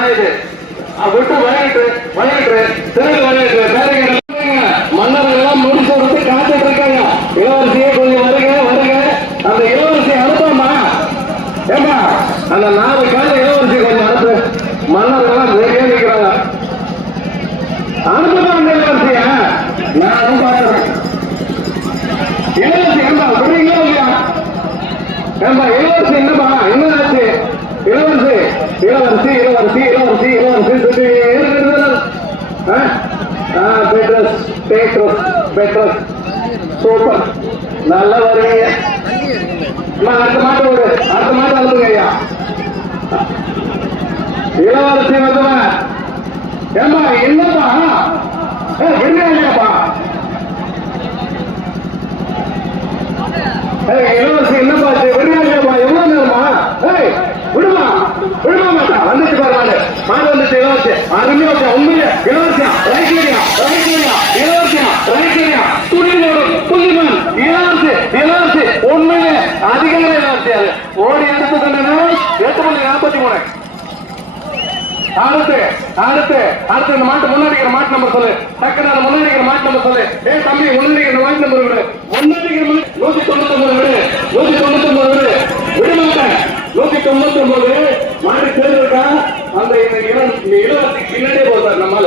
வரையுது விட்டு வரையிட்டு திரும்பி வரையிட்டு மன்னர்கள் எல்லாம் முடிச்சு விட்டு காத்துட்டு இருக்காங்க. இளவரசியை கொஞ்சம் வருக அந்த இளவரசியை அனுப்பாமா ஏமா அந்த 4 கால இளவரசி கொஞ்சம் அனுப்பு. மன்னர்கள் எல்லாம் நிறைய நிற்கிறாங்க. அனுப்புதான் அந்த இளவரசியா நான் பார்க்கிறேன். இளவரசி ஏன்பா விடுறீங்களா இல்லையா? ஏன்பா இளவரசி என்னப்பா என்ன ஆச்சு? இளவரசி இளவரசி இளவரசி இளவரசி இளவரசி பெட்ரஸ் சூப்பர் நல்லா வருவீங்க. அடுத்த மாட்டம் அனுப்புங்க ஐயா. இளவரசி வந்தவன் ஏன்பா என்னப்பா இல்லையாப்பா இளவரசி என்னப்பா விடுறாங்கப்பா எவ்வளவு நேரமா விடுமா மாட்டா வந்துச்சு பாரு மாடு வந்துச்சு இளவரசி அருமையா உண்மையா இளவரசியா இளவரசியா புள்ளிமன் இளவரசி உண்மையிலே அதிகார இளவரசி அது ஓடி எடுத்து சொன்னா 8:43. அடுத்து இந்த மாட்டு முன்னாடி மாட்டு நம்பர் சொல்லு. டக்குனு அந்த முன்னாடி மாட்டு நம்பர் சொல்லு. தம்பி முன்னாடி மாட்டு நம்பர் விடு. முன்னாடி 199 விடு. 199 விடு. விட மாட்டேன். 199 மாட்டு தெரிஞ்சிருக்கா? அந்த இளவரசி பின்னாடியே போறாரு நம்மால.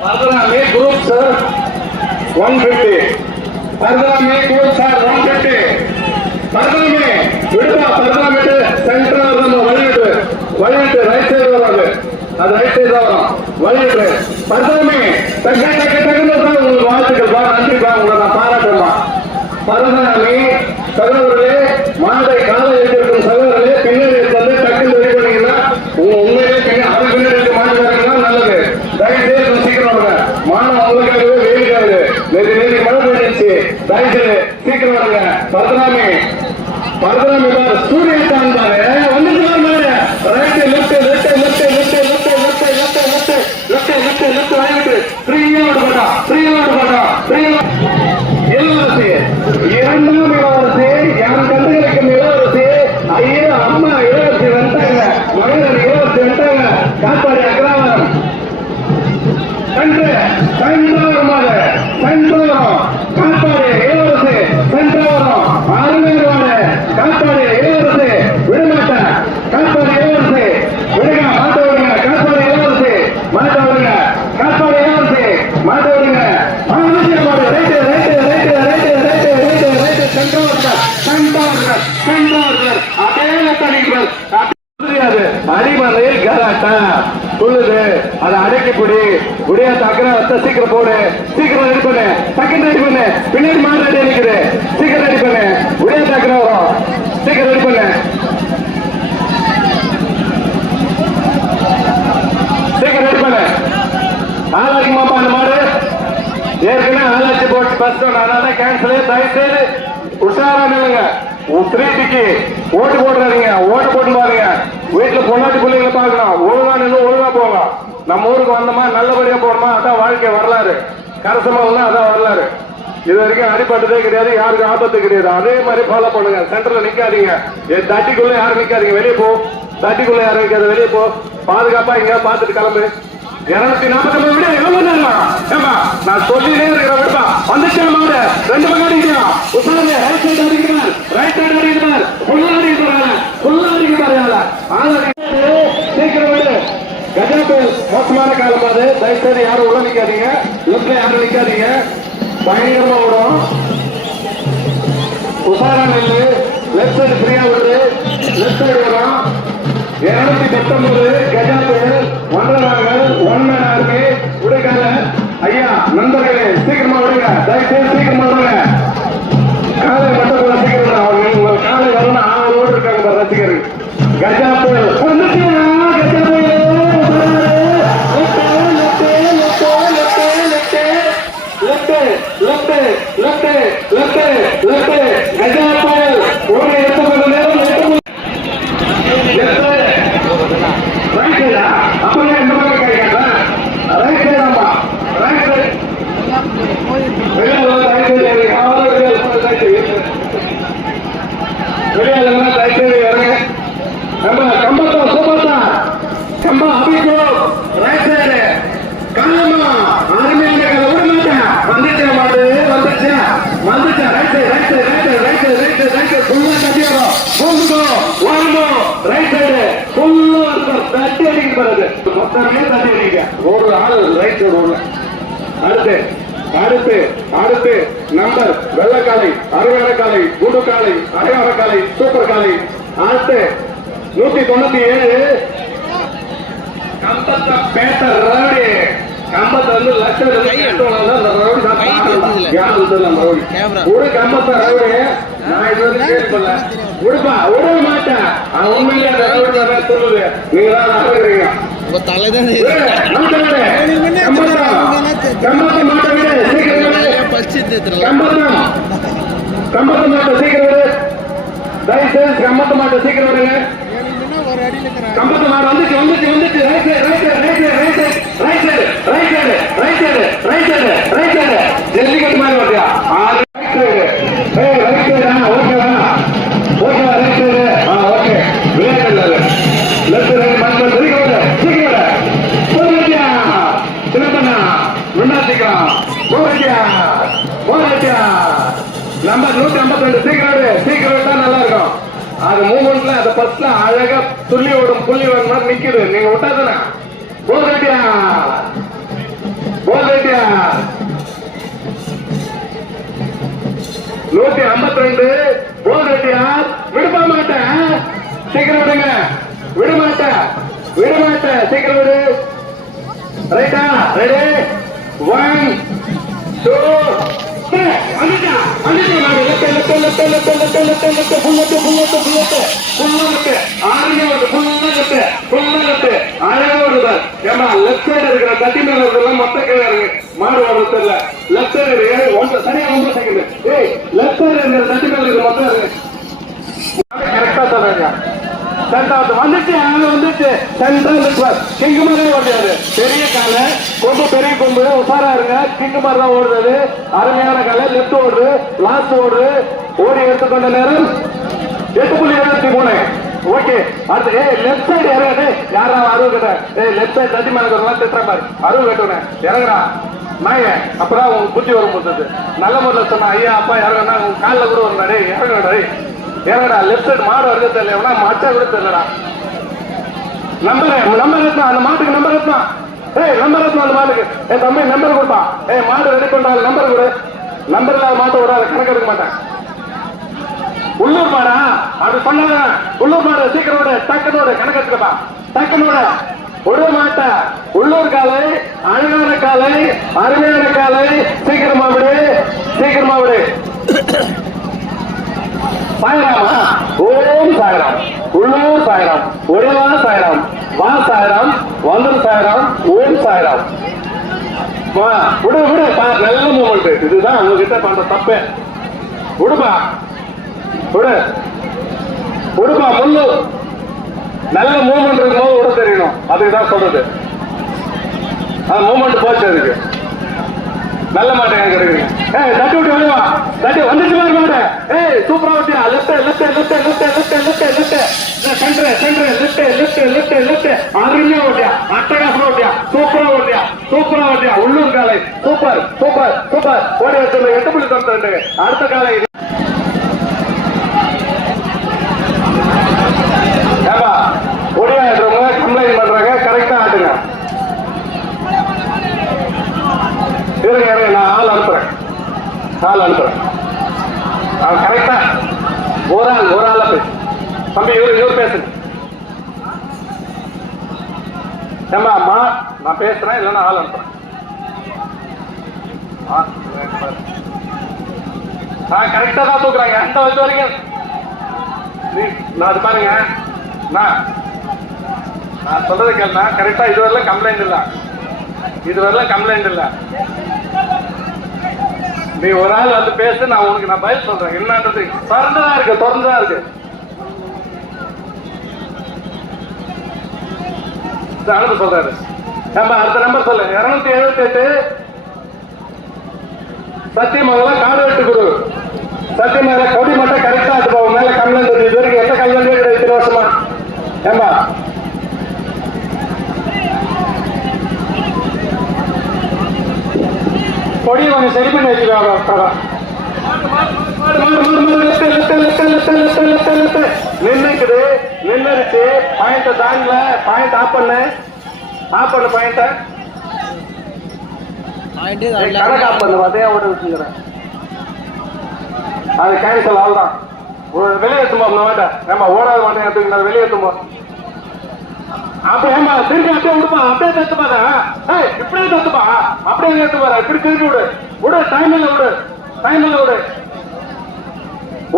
பரதராமே குரூப் சார் 150. பரதராமே குரூப் சார் 150. பரதராமே விடுப்பா. பரதராமே சென்டரா நம்ம வழிவிட்டு ரைட் சைடு வராது. அது ரைட் சைடு தான் வரும். வழிவிட்டு பரதராமே உங்களுக்கு வாழ்த்துக்கள் பா. நன்றிப்பா. உங்களை நான் பாராட்டுமா. பரதராமே சகோதரர்களே மாதை காலை எடுத்திருக்கும் சகோதரர்களே பின்னாடி வந்து டக்குன்னு ரெடி பண்ணீங்கன்னா உண்மையிலே அது பின்னாடி மாட்டுக்காரங்கன்னா நல்லது. தயவுசெய்து சீக்கிரம் வருங்க. மானம் அவங்களுக்காகவே வெயிலுக்காகுது. நேற்று மழை பெய்ஞ்சிச்சு. தயவுசெய்து சீக்கிரம் வருங்க. பரதராமே சூரியன் தான் பாரு வந்துட்டு ரைட்டு லெஃப்ட் வாங்கிட்டு ஃப்ரீயா இளவரசி 2ஆம் இளவரசி என் கண்டுகளுக்கும் இளவரசி ஐயா அம்மா இளவரசி வந்துட்டாங்க. மகளிர் இளவரசி வந்துட்டாங்க. காப்பாடி அக்ராவரம் சென்றாவரம் காப்பாடி இளவரசி சென்றாவரம் அருமையான காப்பாடி இளவரசி விடமாட்டேன். காப்பாடி இளவரசி விடுங்க. மாட்ட விடுங்க. காப்பாடி இளவரசி மாட்ட விடுங்க. காப்பாடி இளவரசி மாட்ட விடுங்க. அடிமலையில் கராட்டா சொல்லுது. அதை அடக்கிப்படி உடைய அக்கறை சீக்கிரம் போடு. சீக்கிரம் ரெடி பண்ணு. டக்குன்னு ரெடி பண்ணு. பின்னாடி மாடு ரெடி அடிக்குது. சீக்கிரம் ரெடி பண்ணு. உடைய அக்கறை வரும். சீக்கிரம் ரெடி பண்ணு. சீக்கிரம் ரெடி பண்ணு. ஆளாக்குமாப்பா அந்த மாடு ஏற்கனவே ஆளாச்சி போட்டு பஸ் அதனால கேன்சல். தயவுசெய்து உஷாரா நில்லுங்க. 3க்கு ஓட்டு போட்டுறாதீங்க. ஓட்டு போட்டு பாருங்க. வீட்டுல பொண்டாட்டி பிள்ளைங்களை பாக்கணும். ஒழுங்கா நின்று ஒழுங்கா போங்க. நம்ம ஊருக்கு வந்தோமா நல்லபடியா போனோமா அதான் வாழ்க்கை வரலாறு. கரசமா அதான் வரலாறு. இது வரைக்கும் அடிபட்டதே கிடையாது. யாருக்கும் ஆபத்து கிடையாது. அதே மாதிரி ஃபாலோ பண்ணுங்க. சென்டர்ல நிக்காதீங்க. தட்டிக்குள்ள யாரும் நிக்காதீங்க. வெளியே போ. தட்டிக்குள்ள யாரும் நிக்காது. வெளியே போ. பாதுகாப்பா இங்க பாத்துட்டு கிளம்பு. 249 விட எவ்வளவு நேரம் நான் சொல்லினே இருக்கிற விடுப்பா. வந்துச்சு மாடு 2 பக்கம் அடிக்கிறான். ரைட் சைடு அடிக்கிறார். ரைட் சைடு அடிக்கிறார். ஃபுல்லா அடிக்கிறாங்க. சீக்கிரம் விடு. கஜாபுயல் மோசமான காலம் அது. தயவுசெய்து யாரும் உள்ள நிக்காதீங்க. லெப்ட்ல யாரும் நிக்காதீங்க. பயங்கரமா விடும். உஷாரா நெல்லு. லெப்ட் சைடு ஃப்ரீயா விடுது. லெப்ட் சைடு வரும். 219 கஜா புயல் வந்தவர்கள் 1 மேன் ஆர்மி விடுகால. ஐயா நண்பர்களே சீக்கிரமா விடுங்க. தயவுசெய்து சீக்கிரமா விடுங்க. காலை மட்டும் கூட சீக்கிரம் உங்கள் காலை வரணும். ஆளோடு இருக்காங்க ரசிகர்கள். கஜா புயல் கஜா புயல் கஜா புயல் ஒரு 8 நேரம் கம்பத்தம் ஃபுல்லா தட்டி வரும் போகுதோ வரணும் ரைட் சைடு ஃபுல்லா தட்டி அடிக்க போறது மொத்தமே தட்டி அடிக்க ஒரு ஆள் ரைட் சைடு ஓடல அடுத்து அடுத்து அடுத்து நம்பர் வெள்ளக்காலை அருமையான காலை குண்டு காலை அடையாள காலை சூப்பர் காலை அடுத்து 197 கம்பத்த பேட்டர் ரவுடி கம்பத்தை வந்து லட்சம் ஒரு கம்பத்தை ரவுடி நான் இது வந்து கேட்கல விடுப்பா விட மாட்டேன் அவன் உண்மையிலே அந்த ரவுடி சொல்லுது நீங்க தான் நடக்கிறீங்க கம்பத்த மாட்ட சீக்கிரம் தயவுசெய்து கம்பத்த மாட்ட சீக்கிரம் விடுங்க கம்பத்த மாடு வந்துச்சு வந்துச்சு வந்துச்சு right side right side right side right side right side right side right side right side jallikattu மாதிரி வருது ரைட் சைடு ரைட் சைடா ஓகேவா ஓகேவா ரைட் சைடு ஓகே விளையாட்டு லெஃப்ட் ரைட் மத்த சீக்கிரம் சீக்கிரம் போகட்டியா சின்னப்பண்ணா முன்னா சீக்கிரம் போகட்டியா போகட்டியா நம்பர் 152 சீக்கிரம் சீக்கிரம் தான் நல்லா இருக்கும் அது மூமெண்ட்ல அந்த பஸ்ல அழகா துள்ளி ஓடும் புள்ளி வர மாதிரி நிக்குது நீங்க விட்டாதானே போகட்டியா போகட்டியா 152 போகட்டியா விடுப்பா மாட்டேன் சீக்கிரம் விடுங்க விட மாட்டேன் விட மாட்டேன் சீக்கிரம் விடு ரைட்டா ரெடி 1 2 மாடு வர்றது லெப்ட் சைடு சரியா 1 செகண்ட் லெப்ட் சைடு தட்டி மேல இருக்கு மொத்தம் கரெக்டா சொல்றீங்க வந்துச்சு அங்க வந்துச்சு சென்ட்ரல் கிங்கு மாதிரி ஓடுறாரு பெரிய காலை கொம்பு பெரிய கொம்பு உசாரா இருங்க கிங்கு மாதிரி தான் ஓடுறது அருமையான காலை லெப்ட் ஓடுது லாஸ்ட் ஓடுது ஓடி எடுத்துக்கொண்ட நேரம் 8.23 ஓகே அடுத்து லெப்ட் சைடு இறங்காது யாரா அருள் கிட்ட லெப்ட் சைடு தட்டி மேல திட்டுற மாதிரி அருள் கட்டுவேன் இறங்குறா நாய அப்பதான் உங்க புத்தி வரும் போது நல்ல முறையில் சொன்னா ஐயா அப்பா இறங்கினா உங்க காலில் கூட வந்தாடே இறங்கடா ஏங்கடா லெப்ட் சைடு மாடு வருது தெரியல மச்சா கூட தெரியலடா நம்பர் எத்தனா அந்த மாட்டுக்கு நம்பர் எத்தனா நம்பர் எத்தனா அந்த மாட்டுக்கு தம்பி நம்பர் கொடுப்பா மாடு ரெடி பண்றாங்க நம்பர் கொடு நம்பர் இல்லாத மாட்டை விட அதை கணக்கு எடுக்க மாட்டேன் உள்ளூர் மாடா அது சொன்னாங்க உள்ளூர் மாடு சீக்கிரம் விட டக்குனோட கணக்கு எடுத்துக்கப்பா டக்குனோட விட மாட்ட உள்ளூர் காலை அழகான காலை அருமையான காலை சீக்கிரமா விடு சீக்கிரமா விடு சாயராமா ஓம் சாயராம் உள்ளூர் சாயராம் ஒடிவா சாயராம் வா சாயராம் வந்தூர் சாயராம் ஓம் சாயராம் விடு விடு நல்ல மூமெண்ட் இதுதான் உங்ககிட்ட பண்ற தப்பு விடுப்பா விடு விடுப்பா முள்ளூர் நல்ல மூமெண்ட் இருக்கும்போது விட தெரியணும் அதுக்குதான் சொல்றது மூமெண்ட் போச்சு அதுக்கு நல்ல மாட்டேன் கிடைக்கிறீங்க தட்டி விட்டு வெளிவா தட்டி வந்துச்சு மாட்டேன் சூப்பரா விட்டியா left left left left left left left center center left left left left அருமையா ஓட்டியா அட்டகாசமா ஓட்டியா சூப்பரா ஓட்டியா சூப்பரா ஓட்டியா உள்ளூர் காலை சூப்பர் சூப்பர் சூப்பர் ஓடி வச்சு 8.92 அடுத்த காலை ஏப்பா ஓடியா இருக்கிறவங்க கம்ப்ளைண்ட் பண்றாங்க கரெக்டா ஆட்டுங்க இருங்க நான் ஆள் அனுப்புறேன் கரெக்டா ஒரு ஆளா பேசு தம்பி இவர் பேசுங்க அம்மா நான் பேசுறேன் இல்லைன்னா ஆள் அனுப்புறேன் கரெக்டா தான் தூக்குறாங்க அந்த வச்சு வரைக்கும் நான் அது பாருங்க நான் சொல்றது கேள்னா கரெக்டா இதுவரையிலும் கம்ப்ளைண்ட் இல்ல நீ ஒரு ஆள் வந்து பேசு நான் உனக்கு நான் பதில் சொல்றேன் என்னன்றது திறந்துதான் இருக்கு அனுப்ப சொல்றாரு அடுத்த நம்பர் சொல்லு 278 சத்தியமங்கலம் காடு வெட்டு குரு சத்தியமங்கலம் கொடி மட்டும் கரெக்டா போவோம் மேல கம்ப்ளைண்ட் இது வரைக்கும் எந்த கம்ப்ளைண்ட் கிடையாது இத்தனை வருஷமா ஏம்பா கொடியை கொஞ்சம் சரி பண்ணி வச்சுக்கோங்க நின்னுக்குது நின்னுருச்சு பாயிண்ட் தாங்கல பாயிண்ட் ஆஃப் பண்ணு பாயிண்ட் கணக்கு ஆஃப் பண்ணு அதே ஓட வச்சுக்கிறேன் அது கேன்சல் ஆகுதான் வெளியேற்றுமா மாட்டேன் ஏமா ஓடாத மாட்டேன் எடுத்துக்கிட்ட வெளியேற்றுமா அப்ப ஏமா திருப்பி அப்படியே விடுப்பா அப்படியே தத்துப்பாதா இப்படியே தத்துப்பா அப்படியே ஏற்று பாரு இப்படி திருப்பி விடு டைம் இல்ல விடு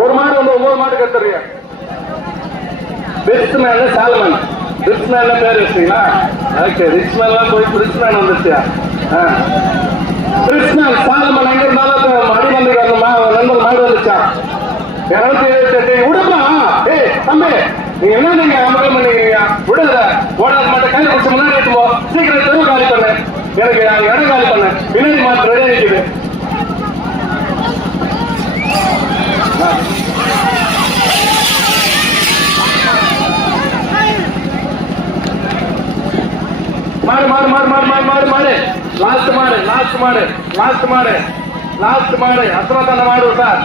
ஒரு மாடு வந்து 9 மாடு கத்துறிய ரிச்மேன் சால்மன் ரிச்மேன் பேர் வச்சுங்களா ஓகே ரிச்மேன் போய் ரிச்மேன் வந்துருச்சியா ரிச்மேன் சால்மன் எங்க இருந்தாலும் அடி வந்து நண்பர் மாடு வந்துச்சா 278 விடுப்பா தம்பி நீங்க என்ன நீங்க அமலம் பண்ணிக்கிறீங்க விடுதல ஓடாத மாட்டேன் கையில பிடிச்ச முன்னாடி எடுத்துவோ சீக்கிரம் தெருவு காலி பண்ணு எனக்கு இடம் காலி பண்ணு பின்னாடி மாட்டு ரெடியா நிற்குது மாடு லாஸ்ட் மாடு அசமத்தான மாடு சார்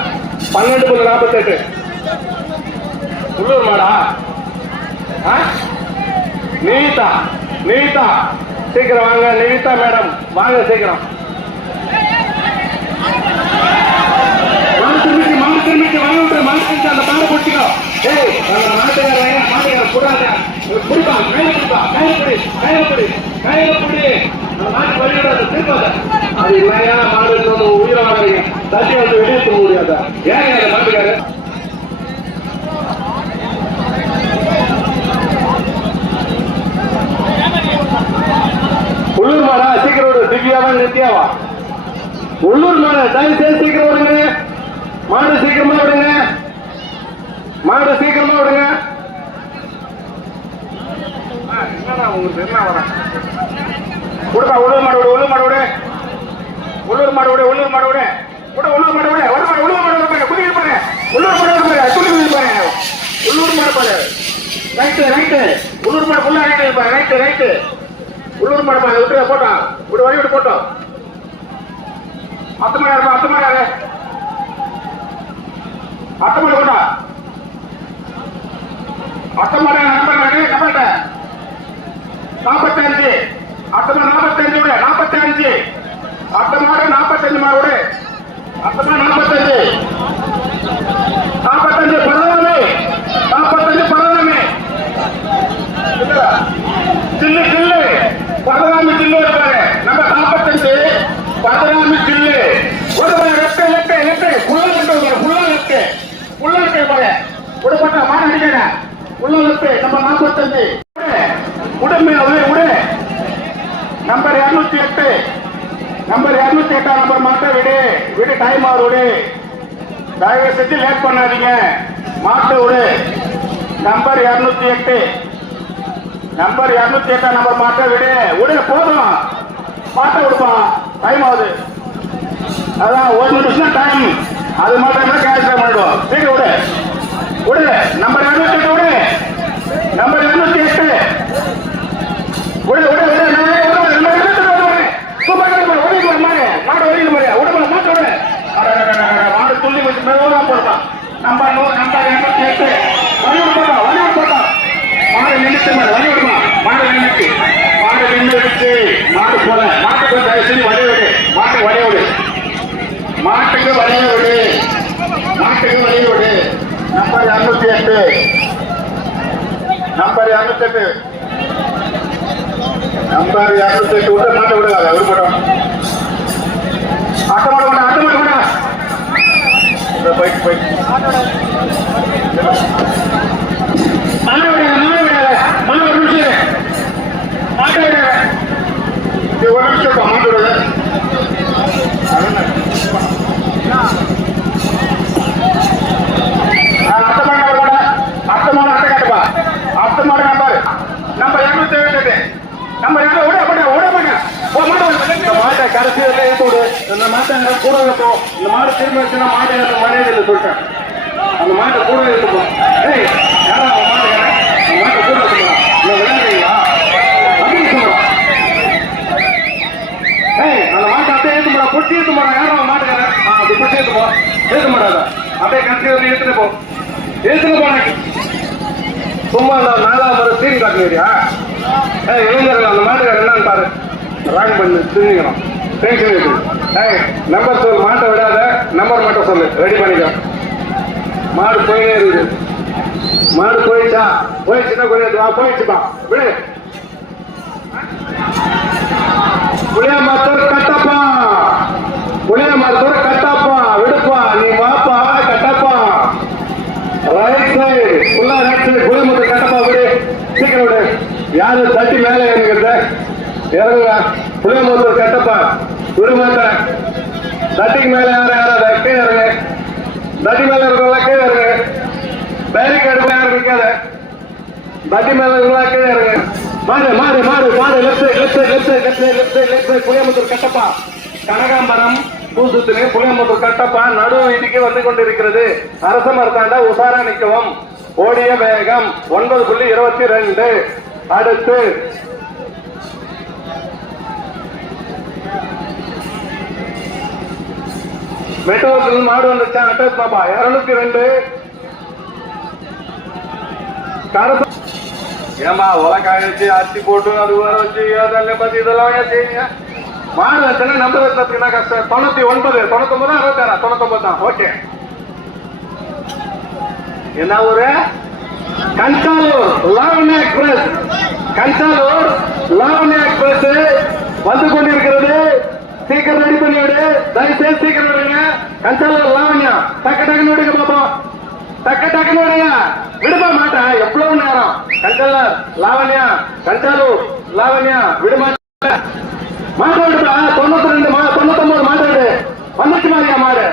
12:48 உள்ளூர் மாடா நீதா சீக்கிரம் வாங்க நீதா மேடம் வாங்க சீக்கிரம் மாட்டு வாங்க அந்த பாட போட்டிக்கோ அந்த மாட்டுக்கார கூடாத குடிப்பா கையிலப்படி அந்த மாட்டு வழியோட திருப்பாத அது இல்லையா மாடு உயிரை வாங்குறீங்க தட்டி வந்து வெளியே தூங்க முடியாதா ஏன் அந்த மாட்டுக்காரு உள்ளூர் மாடா சீக்கிரம் விடு திவ்யாவா நித்யாவா உள்ளூர் மாடு தயவு செய்து சீக்கிரம் விடுங்க மாடு சீக்கிரமா விடுங்க உங்களுக்கு என்ன வரேன் கொடுப்பா உள்ளூர் மாடு விடு உள்ளூர் மாடு பாரு ரைட்டு உள்ளூர் மாடு ஃபுல்லா ரைட்டு உள்ளூர் மாடு பாரு விட்டு போட்டோம் விடு வழி விட்டு போட்டோம் அத்தமாடு கொண்டா அத்தமாடு நம்பர் 45 அத்தமாடு 45 விட 45 அத்தமாடு 45 மாடு அத்தமாடு 45 பரவாமே சில்லு பரவாமி சில்லு இருப்பாரு நம்ம 45 பரவாமி சில்லு ஒரு லெஃப்ட் ஃபுல்லா லெஃப்ட் பாரு விடப்பட்ட மாடு அடிக்கட உள்ள லெஃப்ட் நம்ம 45 விடு நம்பர் 208 நம்பர் மாட்டை விடு டைம் ஆகுது தயவு செஞ்சு லேட் பண்ணாதீங்க மாட்டை விடு நம்பர் 208 நம்பர் மாட்டை விடு போதும் மாட்டை விடுப்பா டைம் ஆகுது அதான் 1 நிமிஷம் டைம் அது மட்டும் கேன்சல் பண்ணிடுவோம் சீக்கிரம் விடு நம்பர் 208 நம்பர் 208 மாடு துள்ளி கொஞ்சம் மெதுவா போடுறான் நம்பர் 208 வழி போட்டோம் மாடு நின்றுச்சு வழி விடுமா மாடு நின்றுச்சு மாடு போல மாட்டுக்கு தயவுசெய்து வழி விடு மாட்டுக்கு வழி விடு நம்பர் 208 விட மாட்ட விடுவாங்க ஒரு படம் அட்டமாட போயிட்டு மாட்ட விட ஒரு நிமிஷம் மாட்ட விடுங்க அட்டமான அட்டை காட்டுப்பா அட்டமான நம்பர் 208 நம்பர் மாட்டை கடைசியில் ஏற்று விடு இந்த மாட்டை கூட வைப்போம் இந்த மாடு திரும்ப வச்சுன்னா மாட்டை மரியாதை சொல்லிட்டேன் அந்த மாட்டை கூட எடுத்துப்போம் யாரா மாட்டை கூட வச்சுக்கலாம் விளையாடுறீங்களா அப்படின்னு சொல்லுவோம் அந்த மாட்டை அப்படியே ஏற்று போடா பொட்டி ஏற்று போடா யாரும் மாட்டுக்காரன் அப்படி பொட்டி ஏற்று போ ஏற்க மாட்டாதா அப்படியே கட்சி வந்து ஏத்துட்டு போ ஏத்துட்டு போனாங்க சும்மா நான் 4ஆம் முறை சீன் காட்டுறியா இளைஞர்கள் அந்த மாட்டுக்கார என்னன்னு பாரு ராங் பண்ணி தெரிஞ்சுக்கணும் டென்ஷன் இருக்கு நம்பர் சொல்லு மாட்டை விடாத நம்பர் மட்டும் சொல்லு ரெடி பண்ணிக்கோ மாடு போயினே இருக்குது மாடு போயிடுச்சா போயிடுச்சுன்னா கொஞ்சம் போயிடுச்சுப்பா விடு புளியமரத்தூர் கட்டப்பா புளியமரத்தூர் கட்டப்பா விடுப்பா நீ வாப்பா கட்டப்பா ரைட் சைடு ஃபுல்லா ரைட் சைடு புளியமரத்தூர் கட்டப்பா விடு சீக்கிரம் விடு யாரு தட்டி மேல இறங்குறது இறங்குங்க புளியமரத்தூர் கட்டப்பா விடு மாட்டேன் தட்டிக்கு மேல யாராவது கீழே இறங்கு தட்டி மேல இருக்கிறவங்களா கீழே இறங்கு பேரிகேடு யாரும் நிற்காத தட்டி மேல இருக்கிறவங்களா கீழே இறங்கு மாடு மாடு மாடு மாடு லெப்ட் புளியமுத்தூர் கட்டப்பா கனகாம்பரம் பூசுத்தினி புளியமுத்தூர் கட்டப்பா நடு வீதிக்கு வந்து கொண்டிருக்கிறது அரச மரத்தாண்ட உசாரா நிற்கவும் ஓடிய வேகம் 9.22 அடுத்து மெட்ரோவில் மாடு வந்துச்சா அட்டஸ் பாப்பா 202 ஏமா உலகாய வச்சு அரிசி போட்டு அது வர வச்சு அதெல்லாம் பத்தி இதெல்லாம் செய்யுங்க மாடு எத்தனை நம்பர் எத்தனை கஷ்டம் 99 99 தான் ஓகே என்ன ஊரு கஞ்சாலூர் லாவண்யா எக்ஸ்பிரஸ் கஞ்சாலூர் லாவண்யா எக்ஸ்பிரஸ் வந்து கொண்டிருக்கிறது சீக்கிரம் ரெடி பண்ணி விடு தயவுசெய்து சீக்கிரம் விடுங்க கஞ்சாலூர் லாவண்யா டக்கு டக்குன்னு விடுங்க பாப்பா டக்கு டக்குன்னு விடுங்க விடுமா மாட்டேன் எவ்வளவு நேரம் கஞ்சலூர் லாவண்யா கஞ்சாலூர் லாவண்யா விட மாட்டேன் மாட்ட விடுப்பா 99 மாட்ட விடு வந்துச்சு மாதிரியா மாடு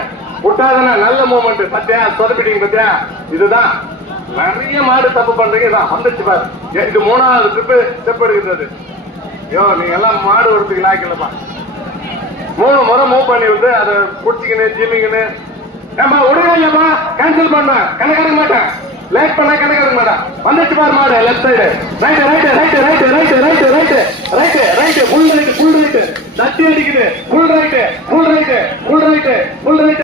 விட்டாதானே நல்ல மூமெண்ட் பத்தியா சொதப்பிட்டீங்க பத்தியா இதுதான் நிறைய மாடு தப்பு பண்றீங்க இதான் வந்துச்சு பாரு இது 3வது ஸ்டெப் எடுக்கிறது ஐயோ நீங்க எல்லாம் மாடு வரதுக்கு லாய்க்கலப்பா 3 முறை மூவ் பண்ணி விட்டு அதை குடிச்சிக்கின்னு ஜிம்மிங்கன்னு ஏமா விடுங்கப்பா கேன்சல் பண்ண கணக்காக மாட்டேன் லேட் பண்ண கணக்காக மாட்டேன் வந்துச்சு பாரு மாடு left side right full right தட்டி அடிக்குது ஃபுல் ரைட்டு